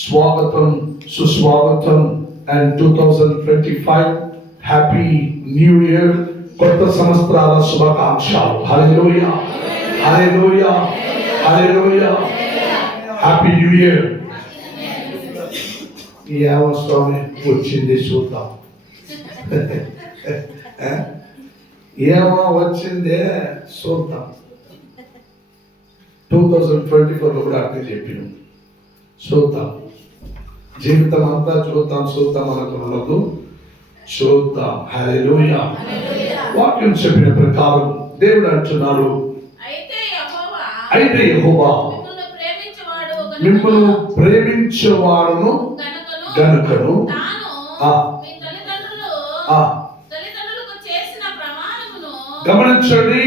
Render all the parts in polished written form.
స్వాగతం, సుస్వాగతం and 2025 happy new year. కొత్త సంవత్సరాల శుభాకాంక్షలు. Hallelujah, hallelujah, hallelujah. Happy new year. ఈ అవసరం వచ్చింది చూద్దాం. ఏమో వచ్చిందే చూద్దాం. 2024 కూడా అర్థం చెప్పినాం. చూద్దాం, జీవితం అంతా చూద్దాం అనుకున్నది చూద్దాం. హల్లెలూయా. వాక్యం చెప్పిన ప్రకారం దేవుడు అంటున్నాడు, అయితే యెహోవా మిమ్మల్ని ప్రేమించేవాడును గనుకను గమనించండి.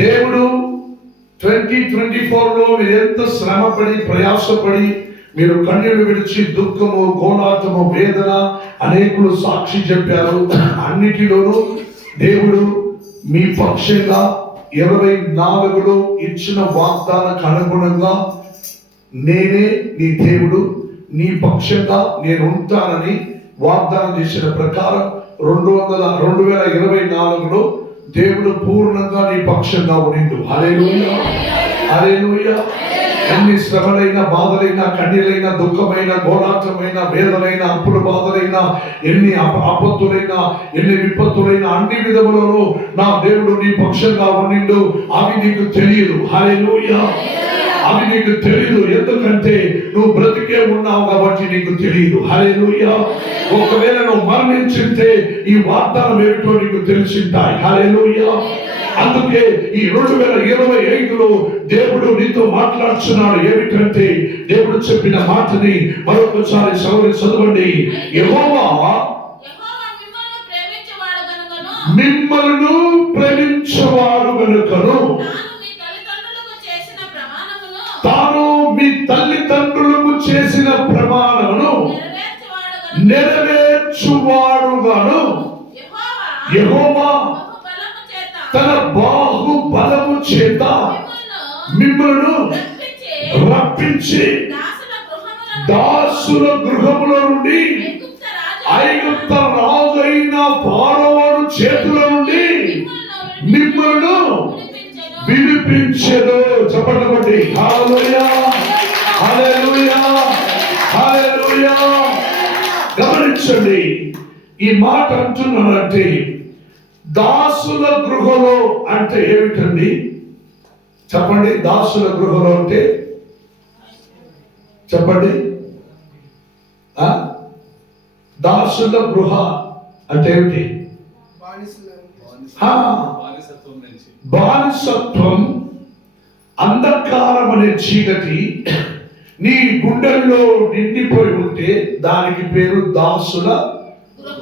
దేవుడు 2024లో మీరు ఎంత శ్రమపడి ప్రయాసపడి మీరు కన్నీళ్లు విడిచి దుఃఖము, కోలాటము, వేదన అనేకులు సాక్షి చెప్పారు. అన్నిటిలోనూ దేవుడు మీ పక్షంగా 24లో ఇచ్చిన వాగ్దానానికి అనుగుణంగా నేనే నీ దేవుడు, నీ పక్షంగా నేను ఉంటానని వాగ్దానం చేసిన ప్రకారం 2024లో దేవుడు పూర్ణంగా నీ పక్షంగా ఉండిండు. హల్లెలూయా, హల్లెలూయా. ఎన్ని శ్రమలైన, బాధలైన, కన్నీలైన, దుఃఖమైన, గోళాటమైన, వేదనైన, అప్పుల బాధలైన, ఎన్ని ఆపత్తులైన, ఎన్ని విపత్తులైన, అన్ని విధములలో నా దేవుడు నీ పక్షంగా ఉండిండు. అవి నీకు తెలియదు. హల్లెలూయా. అవి నీకు తెలియదు, ఎందుకంటే నువ్వు బ్రతికే ఉన్నావు కాబట్టి నీకు తెలియదు. హల్లెలూయా. ఒకవేళ నువ్వు మరణించింటే ఈ వాగ్దానం ఏమిటో నీకు తెలిసింటాయి. హల్లెలూయా. అందుకే ఈ 2025లో దేవుడు నీతో మాట్లాడుతున్నాడు. ఏమిటంటే దేవుడు చెప్పిన మాటని మరొకసారి చదవండి. యెహోవా మిమ్మల్ని ప్రేమించేవాడు గనుకను తాను మీ తల్లిదండ్రులకు చేసిన ప్రమాణమును నెరవేర్చువాడుగాను యెహోవా తన బాహుబలము చేత మిమ్మల్ని రప్పించి దాసుల గృహముల నుండి ఐగుప్త రాజు అయిన ఫరోను చేతుల నుండి మిమ్మల్ని విడిపించెను. చెప్పండి బట్టి. హల్లెలూయా, హల్లెలూయా, హల్లెలూయా. గమనించండి, ఈ మాట అంటున్నానంటే దాసుల గృహలో అంటే ఏమిటండి? చెప్పండి. దాసుల గృహలో అంటే చెప్పండి. దాసుల గృహ అంటే ఏమిటి? బానిసత్వం, అంధకారం అనే చీకటి నీ గుండెల్లో నిండిపోయి ఉంటే దానికి పేరు దాసుల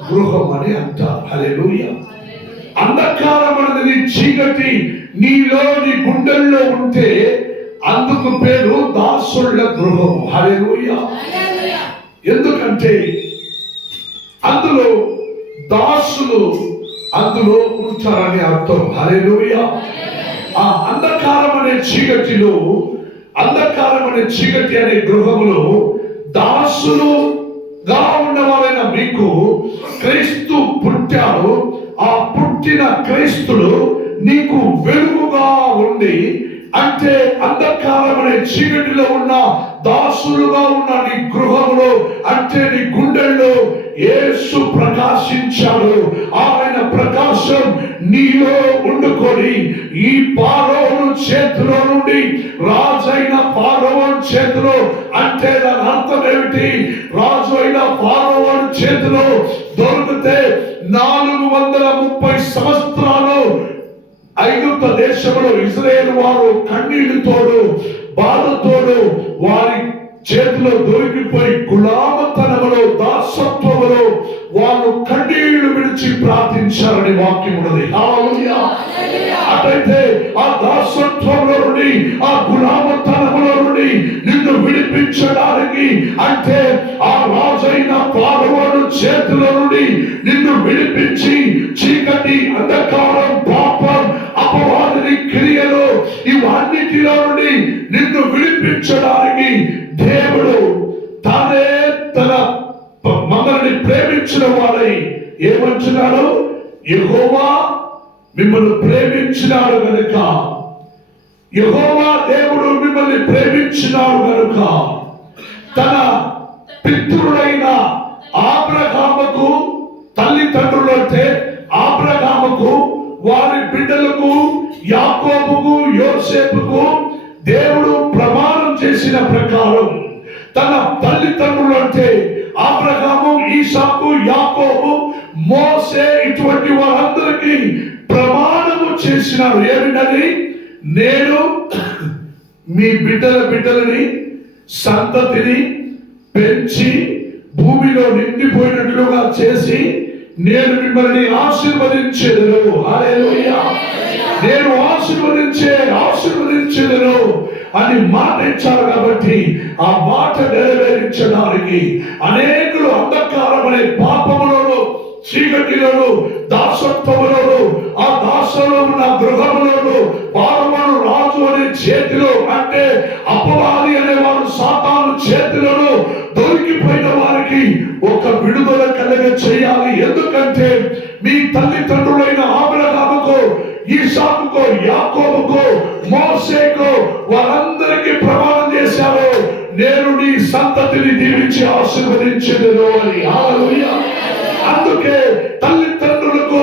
గృహం అని అంటారు. హల్లెలూయా. అంధకారం అనేది చీకటి నీలో నీ గుండెల్లో ఉంటే అందుకు పేరు దాసుల గృహం. హల్లెలూయా. ఎందుకంటే అందులో దాసులు అందులో ఉంటారని అర్థం. హల్లెలూయా. ఆ అంధకారం అనే చీకటిలో, అంధకారం అనే చీకటి అనే గృహములో దాసులుగా ఉన్నవారైన మీకు క్రీస్తు పుట్టాడు. ఆ పుట్టిన క్రీస్తుడు నీకు వెలుగుగా ఉండి, అంటే అంధకారం అనే చీకటిలో ఉన్న దాసులుగా ఉన్న నీ గృహంలో, అంటే నీ గుండెల్లో యేసు ప్రకాశించాడు. ఆయన ప్రకాశం నీలో ఉండుకొని ఈ ఫరోను చేతిలో నుండి, రాజైన ఫరోను చేతిలో, అంటే దాని అర్థం ఏమిటి? రాజు అయిన ఫరోను చేతిలో దొరికితే 430 సంవత్సరాలు ఐగుప్త దేశంలో ఇశ్రాయేలు వారు కన్నీళ్లతోడు, బాధతోడు వారి చేతిలో దొరికిపోయి గులామతనములో, దాసత్వములో వాళ్ళు కన్నీళ్లు విడిచి ప్రార్థించారని వాక్యం ఉన్నది. హల్లెలూయా. అటైతే ఆ దాసత్వంలో నుండి, ఆ గులామతనములో నుండి నిన్ను విడిపించడానికి, అంటే ఆ రాజైన ఫరోను చేతిలో నుండి నిన్ను విడిపించి చీకటి, అంధకారం, పాపం, అపవాది క్రియలు ఇవన్నిటిలో నుండి నిన్ను విడిపించడానికి దేవుడు తానే ఏమంటున్నాడు? యెహోవా మిమ్మల్ని ప్రేమించినాడు గనుక, యెహోవా దేవుడు మిమ్మల్ని ప్రేమించినాడు గనుక తన పితృడైన అబ్రహాముకు, తల్లిదండ్రులు అంటే అబ్రహాముకు, వారి బిడ్డలకు, యాకోబుకు, యోసేపుకు దేవుడు ప్రమాణం చేసిన ప్రకారం తన తల్లిదండ్రులు అంటే అబ్రహాము, ఇస్సాకు, యాకోబు, మోసే ఇటువంటి వారందరికీ ప్రమాణము చేసినాడు. ఏమిటది? నేను మీ బిడ్డలని సంతతిని పెంచి భూమిలో నిండిపోయినట్లుగా చేసి నేను మిమ్మల్ని ఆశీర్వదించేదను. హల్లెలూయా! నేను ఆశీర్వదించేదను అని మాట ఇచ్చారు. కాబట్టి ఆ మాట నెరవేర్చడానికి అనేకులు అంధకారమనే పాపములను, చీకటిలోను, దాసత్వములోను, ఆ దాసంలో ఉన్న గృహములోను పారమాను రాజు అనే చేతిలో, అంటే అపవాది అనేవాడు సాతాను చేతిలోను దొరికిపోయిన వారికి ఒక విడుదల కలగ చేయాలి. ఎందుకంటే మీ తల్లిదండ్రులైన అబ్రహాముకు, ఇస్సాకుకు, యాకోబుకు, మోసేకు వారందరికీ ప్రమాణం చేశారు, నేను నీ సంతతిని దీవించి ఆశీర్వదించెదను అని. హల్లెలూయా! అందుకే తల్లిదండ్రులకు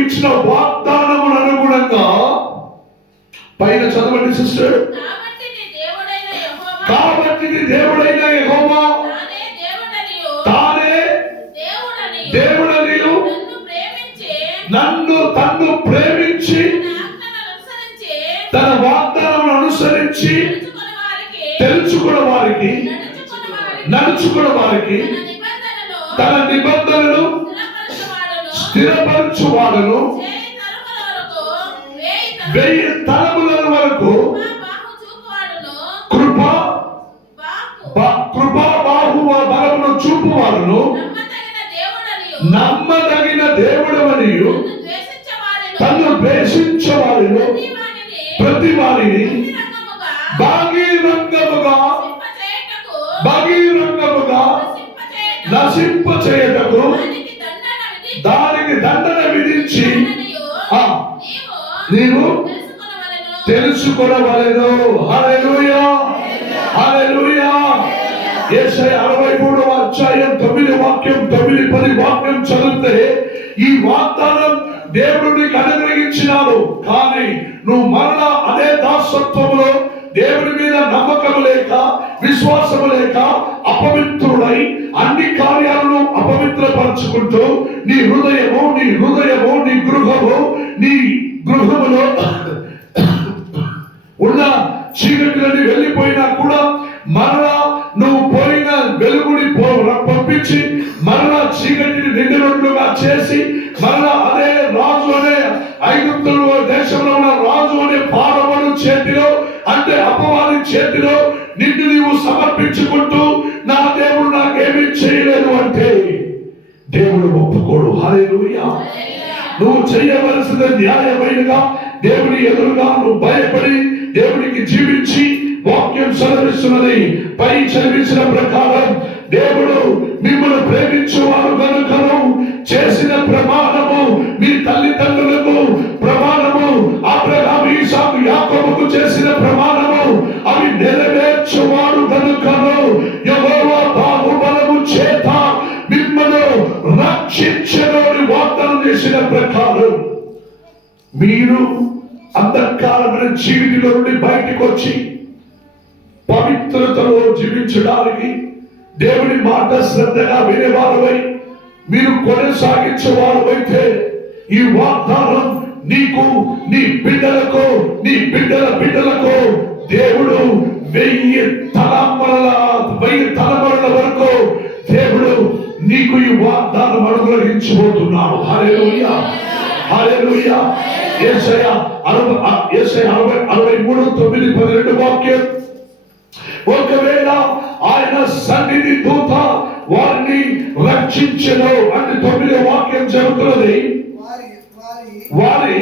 ఇచ్చిన వాగ్దానమును అనుగుణంగా పైన చదవండి సిస్టర్. కాబట్టి నీ దేవుడైన యెహోవా తానే దేవుడనియు తన్ను ప్రేమించి తన వాగ్దానమును అనుసరించి తెలుసుకున్న వారికి, నడుచుకున్న వారికి తన నిబంధనను స్థిరపరచువాడను, 1000 తరముల వరకు కృపా బాహువ బలమును చూపువాడును, నమ్మదగిన దేవుడవనియు తన్ను ద్వేషించవాడును ప్రతి వారిని బహిరంగముగా నశింపచేయుటకు దానికి దండన విధించి నీవు తెలుసుకొనవలెను. హల్లెలూయా! హల్లెలూయా! యెషయా 63వ అధ్యాయం 9 వాక్యం, 9-10 వాక్యం చదివితే ఈ వాగ్దానం దేవుడు నీకు అనుగ్రహించినాడు. కానీ నువ్వు మరలా అదే దాసత్వములో దేవుని మీద నమ్మకము లేక, విశ్వాసము లేక అపవిత్రుడై అన్ని కార్యాలను అపవిత్రపరచుకుంటూ నీ హృదయము నీ గృహములో ఉన్న చీకటిని వెళ్ళిపోయినా కూడా మరలా నువ్వు పోయిన వెలుగుని పంపించి మరలా చీకటిని నిండినట్లుగా చేసి మరలా అదే రాజు అనే ఐగుప్తు దేశంలో ఉన్న రాజు అనే పారముడు చేతిలో, అంటే అపవాది చేతిలో నిన్ను నీవు సమర్పించుకుంటూ నా దేవుడు నాకేమీ చేయలేదు అంటే దేవుడు ఒప్పుకోడు. హల్లెలూయా! నువ్వు చేయవలసిన న్యాయమైనగా దేవుని ఎదురుగా నువ్వు భయపడి దేవునికి జీవించి, వాక్యం సెలవిస్తున్నది పై చదివించిన ప్రకారం దేవుడు మిమ్మల్ని ప్రేమించేవారు కనుకను చేసిన ప్రమాణము, మీ తల్లిదండ్రులకు ప్రమాణము, అబ్రహాము, ఇస్సాకు, యాకోబుకు చేసిన ప్రమాణము, అవి నెరవేర్చువాడు కనుకను యెహోవా బాహుబలము చేత మిమ్మల్ని రక్షించెను అని వాగ్దానం చేసిన ప్రకారం మీరు అంధకారమైన చీకటిలో నుండి బయటకు వచ్చి పవిత్రతలో జీవించడానికి దేవుని మాట శ్రద్ధగా వినేవారువై మీరు కొనసాగించేవారువైతే ఈ వాగ్దానం నీకు, నీ బిడ్డలకు, నీ బిడ్డలకు దేవుడు 1000 తలముల వరకు దేవుడు నీకు ఈ వాగ్దానం అనుగ్రహించబోతున్నాడు. హల్లెలూయా! హల్లెలూయా! యెషయా 63:9-12 వాక్యం. ఒకవేళ ఆయన సన్నిధి దూత వారిని రక్షించెను అంటే 9వ వాక్యం చెబుతున్నది, వారి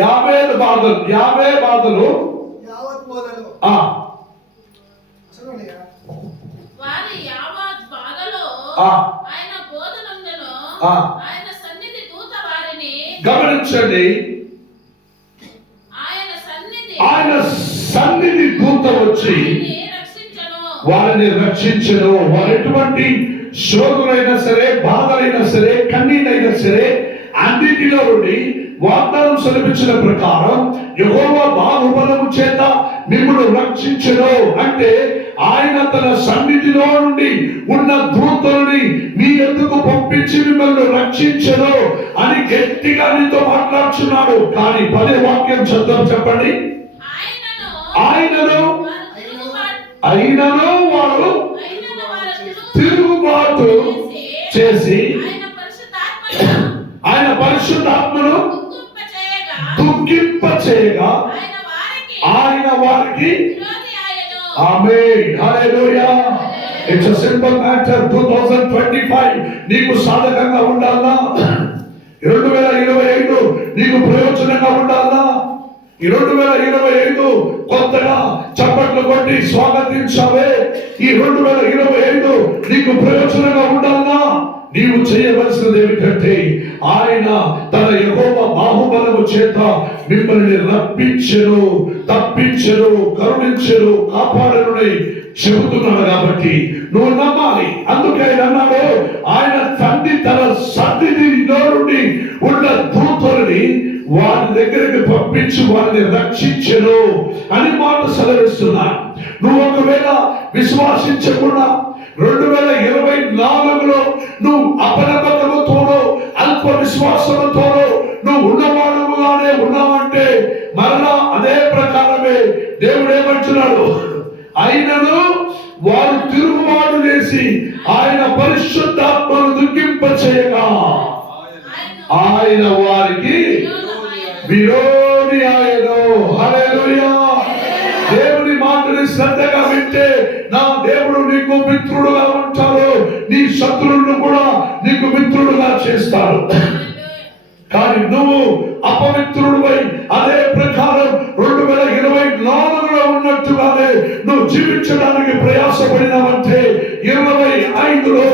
50 బాధలు యావత్ బోధలో వారి యావత్ బాధలో ఆయన బోధనందును ఆయన సన్నిధి దూత వారిని గమనించండి. ఆయన సన్నిధి దూత వచ్చి వారిని రక్షించను. వారు ఎటువంటి శోధులైనా సరే, బాధలైనా సరే, కన్నీళ్ళైనా సరే, అన్నిటిలో నుండి వాగ్దానం సెలవించిన ప్రకారం యెహోవా బాహుబలము చేత మిమ్మల్ని రక్షించను అంటే ఆయన తన సన్నిధిలో నుండి ఉన్న దూతలని మీ ఎందుకు పంపించి మిమ్మల్ని రక్షించను అని గట్టిగా నీతో మాట్లాడుచున్నాడు. కానీ 10వ వాక్యం చదువు చెప్పండి. అయినను వారు తిరుగుబాటు చేసి ఆయన పరిశుద్ధాత్మను దుఃఖింప చేయగా ఆయన వారికి amen hallelujah. It's a simple matter. 2025 నీకు సాధకంగా ఉండాలా? 2025 నీకు ప్రయోజనంగా ఉండాలా? ఈ 2025 కొత్తగా చప్పట్లు కొట్టి స్వాగతించావే. ఈ 2025 నీకు ప్రయోజనంగా ఉండాలా? నీవు చేయవలసినది ఏమిటంటే ఆయన తన యెహోవా బాహుబలము చేత మిమ్మల్ని రప్పించెను, తప్పించెను, కరుణించెను, కాపాడనుని చెబుతున్నాడు. కాబట్టి నువ్వు నమ్మాలి. అందుకే ఆయన అన్నాడు, ఆయన తండ్రి తన సన్నిధిలో నుండి ఉన్న దూతలని వారి దగ్గరికి పంపించి వారిని రక్షించెను అని మాట సెలవిస్తున్నాడు. నువ్వు ఒకవేళ విశ్వాసించకుండా 2024లో నువ్వు అపనమ్మకముతోనో అల్ప విశ్వాసముతోనో నువ్వు ఉన్నవాడుగానే ఉన్నావంటే మరలా అదే ప్రకారమే దేవుడు ఏమంటున్నాడు, అయినను వారు తిరుగుబాటు చేసి ఆయన పరిశుద్ధాత్మను దుఃఖింప చేయగా ఆయన వారికి విరోధి ఆయను. హల్లెలూయా. దేవుని మాటని శ్రద్ధగా వింటే నా దేవుడు నీకు మిత్రుడుగా ఉంటాడు, నీ శత్రువులను కూడా నీకు మిత్రుడుగా చేస్తాడు. కానీ నువ్వు అపవిత్రుడిపై అదే ప్రకారం 2024లో ఉన్నట్టుగానే నువ్వు జీవించడానికి ప్రయాసపడినావంటే 25లో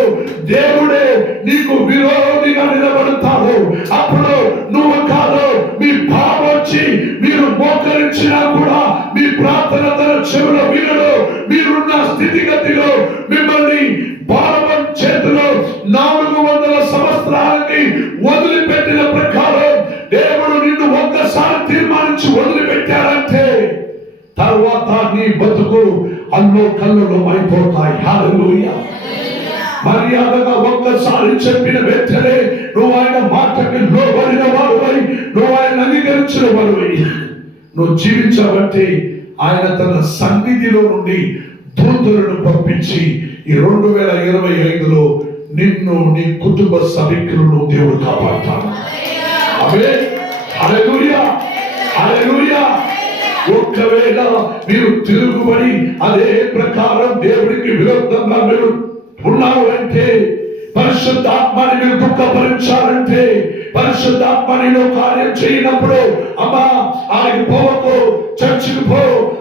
దేవుడే నీకు విరోధిగా నిలబడతాడు. అప్పుడు నువ్వు కాదు, మీ బాబు వచ్చి మీరు మోకరించినా కూడా మీ ప్రార్థన తన చెవులో వినడు. మీరున్న స్థితిగతిలో మిమ్మల్ని భారవం చేతిలో 400 సంవత్సరాలకి వదిలిపెట్టిన ప్రకారం దేవుడు నిన్ను ఒక్కసారి తీర్మానించి వదిలిపెట్టారంటే తర్వాత నీ బతుకు అల్లో కళ్ళలో అయిపోతాయి. హల్లెలూయా. మర్యాదగా ఒక్కసారి చెప్పిన వెంటనే నువ్వు ఆయన మాటకి లోబడిన వాడువై, నువ్వు ఆయన అంగీకరించిన వాడువై నువ్వు జీవించావంటే ఆయన తన సన్నిధిలో నుండి దూతలను పంపించి ఈ 2025లో నిన్ను నీ కుటుంబ సభ్యులను దేవుడు కాపాడతాడు. ఆమేన్ హల్లెలూయా హల్లెలూయా. ఒక్కవేళ మీరు తిరుగుబడి అదే ప్రకారం దేవుడికి విరుద్ధంగా మీరు ఉన్నారు అంటే, పరిశుద్ధాత్మని మీరు దుఃఖపరించాలంటే, పరిశుద్ధాత్మనిలో కార్యం చేయనప్పుడు అమ్మా ఆయనకి పోవకు, చర్చికి పో,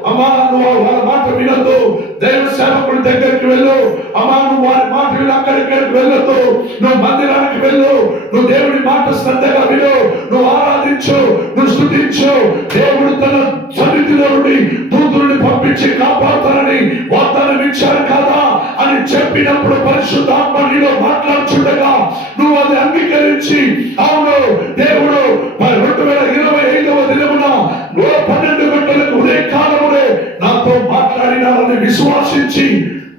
అమ్మా నువ్వు వాళ్ళ మాట వినద్దు, దైవ సేవకుడి దగ్గరికి వెళ్ళు, అమ్మా నువ్వు వారి మాట విని అక్కడికి వెళ్ళొద్దు, నువ్వు మందిరానికి వెళ్ళు, నువ్వు దేవుడి మాట శ్రద్ధగా విను, నువ్వు ఆరాధించు, నువ్వు స్తుతించు. దేవుడు తన సన్నిధిలో నుండి దూతలను పంపించి కాపాడుతానని వాగ్దానం ఇచ్చారు కదా అని చెప్పినప్పుడు పరిశుద్ధాత్మ నీలో మాట్లాడుచుండగా నువ్వు అది అంగీకరించి అవును దేవుడు 2025వ దినమున 12 గంటలకు ఉదయ కాలమునే నాతో మాట్లాడినారని విశ్వాసించి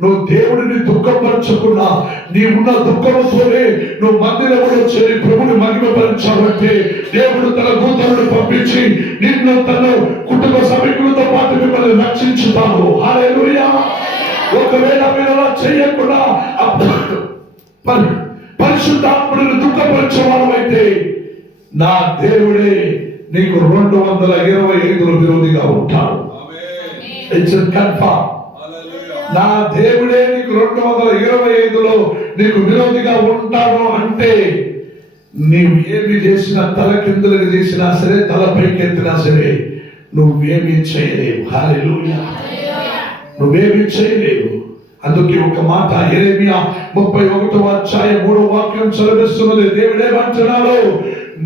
నువ్వు దేవుడిని దుఃఖపరచకుండా నీవున్న దుఃఖంతోనే నువ్వు మందిరంలో చేరి ప్రభుని మహిమపరచాలంటే దేవుడు తన దూతలను పంపించి నిన్ను తన కుటుంబ సభ్యులతో పాటు మిమ్మల్ని రక్షించుతాడు. హల్లెలూయా. ఒకవేళ మీరు అలా చేయకుండా పరిశుద్ధాత్మను దుఃఖపరిచేవాడు నా దేవుడే నీకు 225లో విరోధిగా ఉంటాడు. It's confirm. నా దేవుడే నీకు 225లో నీకు విరోధిగా ఉంటాడు అంటే నీవు ఏమి చేసినా, తల కిందలుగా చేసినా సరే, తల పైకెత్తినా సరే, నువ్వేమి చేయలేవు. హల్లెలూయా. నువ్వేమి చేయలేవు. అందుకే ఒక మాట యెరెమీయా 31:3 చదివిస్తున్నది. దేవుడేమంటున్నాడు?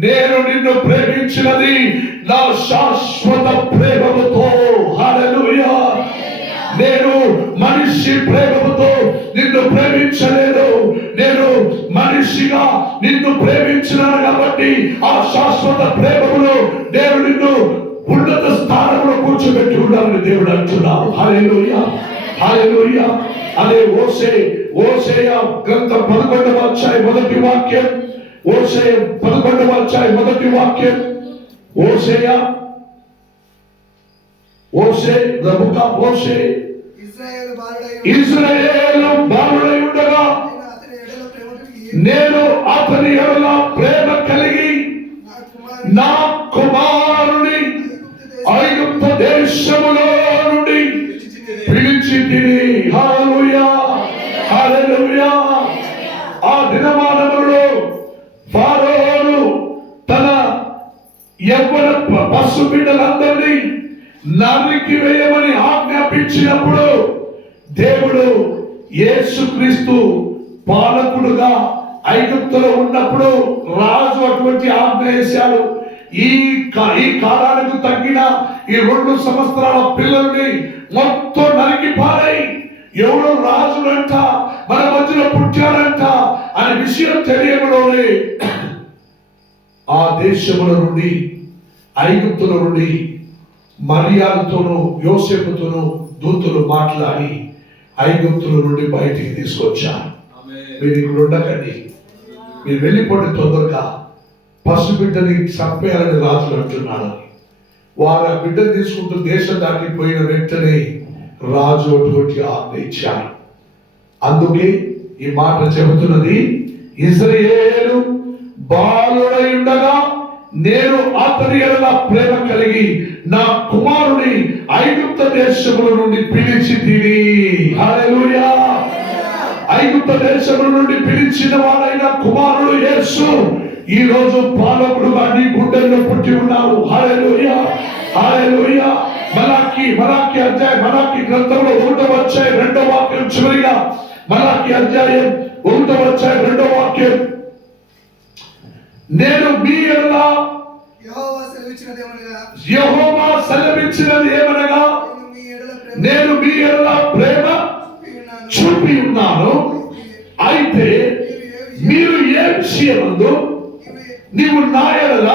నేను నిన్ను ప్రేమించినది నా శాశ్వత ప్రేమతో. హల్లెలూయా. నేను మనిషి ప్రేమతో నిన్ను ప్రేమించలేదు. నేను మనిషిగా నిన్ను ప్రేమించినాను కాబట్టి ఆ శాశ్వత ప్రేమలో నేను నిన్ను ఉన్నత స్థానంలో కూర్చోబెట్టి ఉండాలని దేవుడు అంటున్నాడు. హల్లెలూయా. హల్లెలూయా. అదే ఓసేయ గ్రంథం 11వ అధ్యాయం 1వ వాక్యం. ఓసేయ 11వ అధ్యాయం 1వ వాక్యం. ఇశ్రాయేలు బాలుడై ఉండగా నేను అతని ఎడల ప్రేమ కలిగి నా కుమారుని ఐగుప్తు దేశములో నుండి పిలిచి తిని. హల్లెలూయా. హల్లెలూయా. ఆ దినమానములో ఫరోను తన యవ్వన పశు బిడ్డలందరినీ నరికి వేయమని ఆజ్ఞాపించినప్పుడు దేవుడు యేసుక్రీస్తు పాలకుడుగా ఐగుప్తులో ఉన్నప్పుడు రాజు అటువంటి ఆజ్ఞ వేశాడు. ఈ కాలానికి తగ్గిన ఈ 2 సంవత్సరాల పిల్లల్ని మొత్తం నరికి పారాయి. ఎవడో రాజులంట, మన మధ్యలో పుట్టాడంట అనే విషయం తెలియడంలోనే ఆ దేశముల నుండి, ఐగుప్తుల నుండి మరియాతోనూ యోసేపుతోనూ దూతలు మాట్లాడి ఐగుప్తుల నుండి బయటికి తీసుకొచ్చారు. మీరు ఇక్కడ ఉండకండి, మీరు వెళ్ళిపోండి తొందరగా, పసిబిడ్డని చంపేయాలని రాజులు అంటున్నాడు. వారు ఆ బిడ్డను తీసుకుంటూ దేశం దాటిపోయిన వెంటనే రాజు అటువంటి ఆజ్ఞ ఇచ్చాడు. అందుకే ఈ మాట చెబుతున్నది, ఇశ్రాయేలు బాలుడై ఉండగా నేను అతని ఎడల ప్రేమ కలిగి నా కుమారుని ఐగుప్తు దేశముల నుండి పిలిచి తిని. హల్లెలూయా. ఐగుప్తు దేశముల నుండి పిలిచిన వాడైన కుమారుడు యేసు ఈ రోజు పాలకుడుగా నీ గుండెల్లో పుట్టి ఉన్నాడు. హల్లెలూయా. హల్లెలూయా. మలాకి గ్రంథంలో 1వ అధ్యాయం 2వ వాక్యం చివరిగా, మలాకి అధ్యాయం 1వ అధ్యాయం 2వ వాక్యం, నేను మీ ఎడల యెహోవా సెలవిచ్చినది ఏమనగా నేను మీ ఎడల ప్రేమ చూపి ఉన్నాను. అయితే మీరు ఏ విషయమందు నీవు నా ఎడల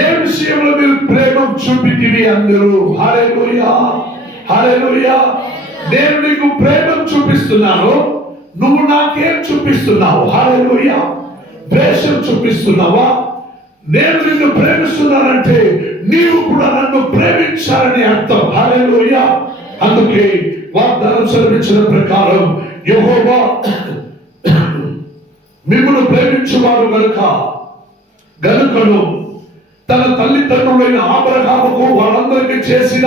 ఏ విషయంలో మీరు ప్రేమ చూపితివి అందరూ. హల్లెలూయా. హల్లెలూయా. నేను నీకు ప్రేమ చూపిస్తున్నాను, నువ్వు నాకేం చూపిస్తున్నావు? హల్లెలూయా. ద్వేషం చూపిస్తున్నావా? నేను నిన్ను ప్రేమిస్తున్నానంటే నీవు కూడా నన్ను ప్రేమించాలని అర్థం. హల్లెలూయా. అందుకే వాగ్దానం సెలవించిన ప్రకారం యెహోవా మిమ్మల్ని ప్రేమించువాడు గనుకను తన తల్లిదండ్రులైన అబ్రహాముకు వాళ్ళందరికీ చేసిన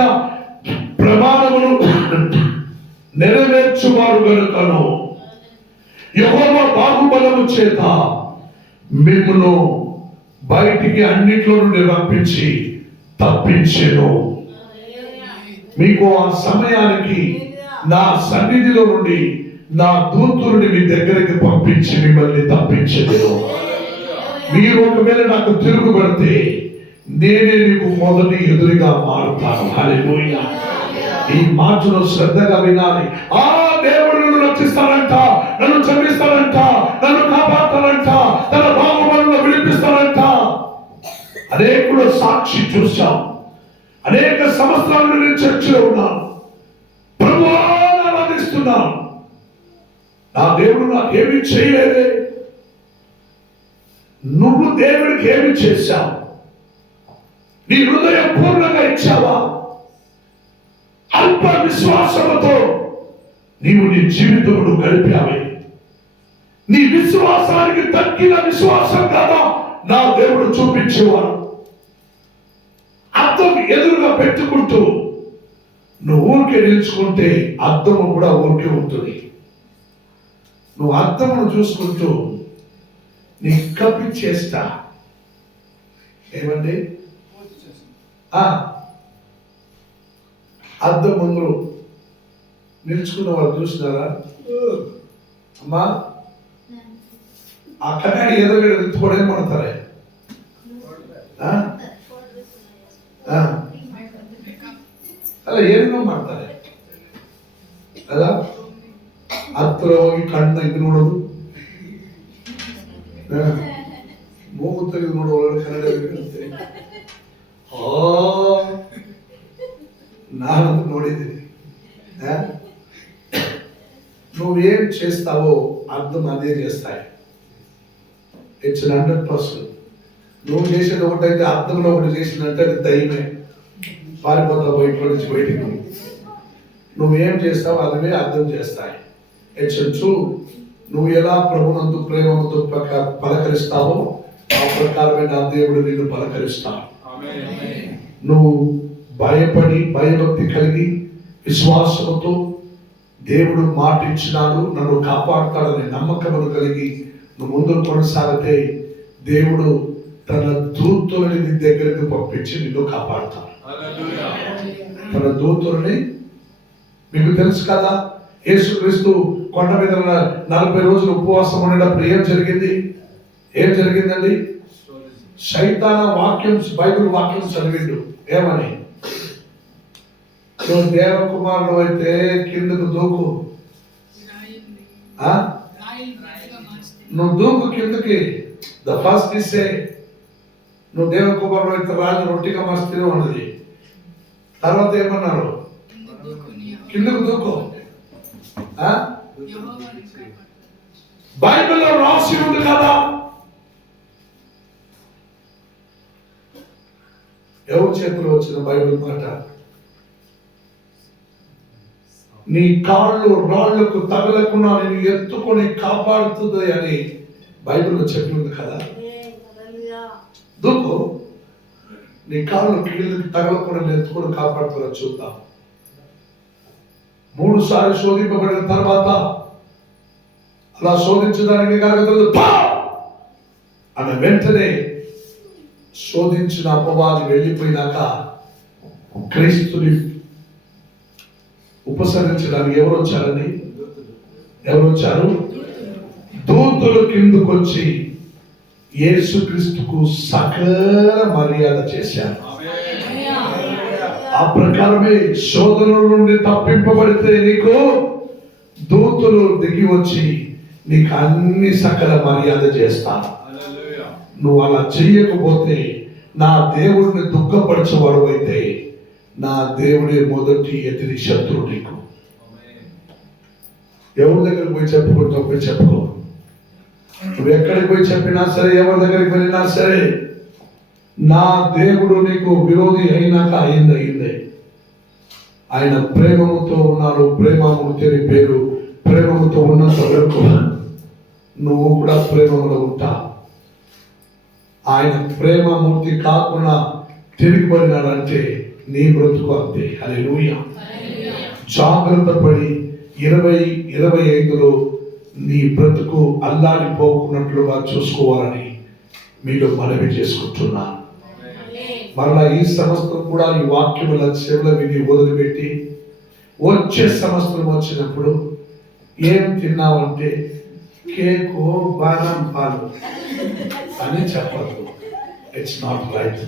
ప్రమాణమును నెరవేర్చువాడు గనుకను యెహోవా బాహుబలము చేత మిమ్మును బయటికి అన్నిట్లో నుండి రప్పించి తప్పించెను. మీకు ఆ సమయానికి నా సన్నిధిలో నుండి నా దూతుని మీ దగ్గరికి పంపించి మిమ్మల్ని తప్పించెను. మీరు ఒకవేళ నాకు తిరుగుబడితే నేనే నీకు మొదటి ఎదురుగా మారుతాను. హల్లెలూయా. ఈ మాటను శ్రద్ధగా వినాలి. ఆ దేవుడు నన్ను రక్షిస్తానంట, నన్ను క్షమిస్తానంట, నన్ను కాపాడతానంట, తన బాహుబలంలో విడిపిస్తానంట. అనేకులు సాక్షి చూశాం. అనేక సంవత్సరాల నుండి చర్చలో ఉన్నాను, ప్రభువా ఆరాధిస్తున్నాను, నా దేవుడు నాకేమీ చేయలేదే. నువ్వు దేవుడికి ఏమి చేశావు? నీ హృదయం పూర్ణంగా ఇచ్చావా? అల్ప విశ్వాసముతో నీవు నీ జీవితమును గడిపావే. నీ విశ్వాసానికి తగ్గిన విశ్వాసం కదా నా దేవుడు చూపించేవాడు. అద్దం ఎదురుగా పెట్టుకుంటూ నువ్వు ఊరికే నిలుచుకుంటే అద్దము కూడా ఊరికే ఉంటుంది. నువ్వు అద్దమును చూసుకుంటూ నీ కప్పి చేస్తా ఏమండి అద్దం ముందు నిలుచుకున్న వాళ్ళు చూసినారా అమ్మా? ఆ కన్నడి ఎదురుగడ నిలుచుకోవడం పడతారే ಅಲ್ಲ ಏನೇನೋ ಮಾಡ್ತಾರೆ ಅಲ್ಲ ಹತ್ರ ಹೋಗಿ ಕಣ್ಣ ಇದು ನೋಡೋದು ಮೂಗು ತೆಗೆದು ನೋಡುವ ಕನ್ನಡ ನಾನು ನೋಡಿದ್ದೀನಿ. నువ్వేం చేస్తావో అర్థం అదే చేస్తాయి. ఇట్స్ 100%. నువ్వు చేసేది ఒకటైతే అర్థంలో ఒకటి చేసినట్టే అది దయ్యమే, పారిపోతావు బయట నుంచి బయటికి. నువ్వేం చేస్తావు అదే అర్థం చేస్తాయి. It's true. నువ్వు ఎలా ప్రభునందు ప్రేమతో పలకరిస్తావో ఆ ప్రకారమైన దేవుడు నిన్ను పలకరిస్తావు. నువ్వు భయపడి భయభక్తి కలిగి విశ్వాసంతో దేవుడు మాట ఇచ్చినాడు, నన్ను కాపాడుతాడనే నమ్మకమును కలిగి నువ్వు ముందు కొనసాగితే దేవుడు తన దూతులని నీ దగ్గరికి పంపించి నిన్ను కాపాడుతాడు. తన దూతులని మీకు తెలుసు కదా, యేసుక్రీస్తు కొండ మీద 40 రోజులు ఉపవాసం ఉండేటప్పుడు ఏం జరిగిందండి? సైతాన వాక్యం, బైబిల్ వాక్యం చదివిండు. ఏమని? నువ్వు దేవకుమారుడు అయితే కిందకు దూకు, నువ్వు దూకు కిందకి. ద ఫస్ట్ ఇస్ ఏ నువ్వు దేవకుమారుడు అయితే రాజు రొట్టిగా మస్తీ ఉన్నది. తర్వాత ఏమన్నారు? కిందకు దూకు. బైబిల్లో రాసి ఉంది కదా. ఎవరి చేతిలో వచ్చిన బైబిల్ మాట? నీ కాళ్ళు రాళ్లకు తగలకుండా నేను ఎత్తుకొని కాపాడుతుంది అని బైబిల్లో చెప్పి ఉంది కదా. దూకు, నీ కాళ్ళు కీళ్ళకి తగలకుండా నేను ఎత్తుకొని కాపాడుతున్నా చూద్దాం. 3 సార్లు శోధింపబడిన తర్వాత అలా శోధించడానికి కాగలదు అన్న వెంటనే శోధించిన అపవాది వెళ్ళిపోయినాక క్రీస్తుని ఉపసరించడానికి ఎవరు వచ్చారు? దూతలు కిందకొచ్చి యేసుక్రీస్తుకు సకల మర్యాద చేశారు. ఆ ప్రకారమే శోధనల నుండి తప్పింపబడితే నీకు దూతలు దిగి వచ్చి నీకు అన్ని సకల మర్యాద చేస్తాను. నువ్వు అలా చెయ్యకపోతే నా దేవుడిని దుఃఖపరచవాడు అయితే నా దేవుడే మొదటి ఎదిరి శత్రువు నీకు. ఎవరి దగ్గరికి పోయి చెప్పుకో. నువ్వు ఎక్కడికి పోయి చెప్పినా సరే, ఎవరి దగ్గరికి వెళ్ళినా సరే, నా దేవుడు నీకు విరోధి అయినాక అయిందే. ఆయన ప్రేమముతో ఉన్నారు. ప్రేమమూర్తి అని పేరు. ప్రేమముతో ఉన్నంత వరకు నువ్వు కూడా ప్రేమలో ఉంటావు. ఆయన ప్రేమమూర్తి కాకుండా తిరిగిపడినాడంటే నీ బ్రతుకు అంతే. హల్లెలూయా. జాగ్రత్త పడి 2025లో నీ బ్రతుకు అల్లాడిపోకున్నట్లుగా చూసుకోవాలని మీలో మనవి చేసుకుంటున్నాను. మరలా ఈ సంవత్సరం కూడా ఈ వాక్యముల చెవుల విని వదిలిపెట్టి వచ్చే సంవత్సరం వచ్చినప్పుడు ఏం తిన్నావంటే కేకు బాదం పాలు అని చెప్పదు. It's not right.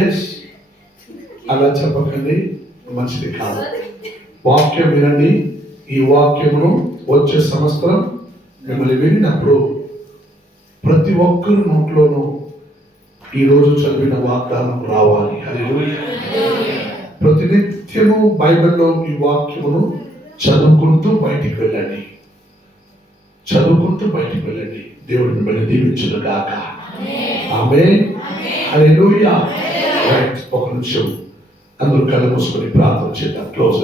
ఎస్, అలా చెప్పకండి, మంచిది కాదు. వాక్యం వినండి. ఈ వాక్యమును వచ్చే సంవత్సరం మిమ్మల్ని వినినప్పుడు ప్రతి ఒక్కరి నోట్లోనూ ఈరోజు చదివిన వాగ్దానం రావాలి. హల్లెలూయా. ప్రతినిత్యము బైబిల్లో ఈ వాక్యమును చదువుకుంటూ బయటికి వెళ్ళండి. దేవుడు మిమ్మల్ని దీవించును గాక. ఆమేన్. హల్లెలూయా. రైట్, ఒక నిమిషం అందరూ కళ్ళు మూసుకొని ప్రార్థన చేద్దాం. క్లోజ్.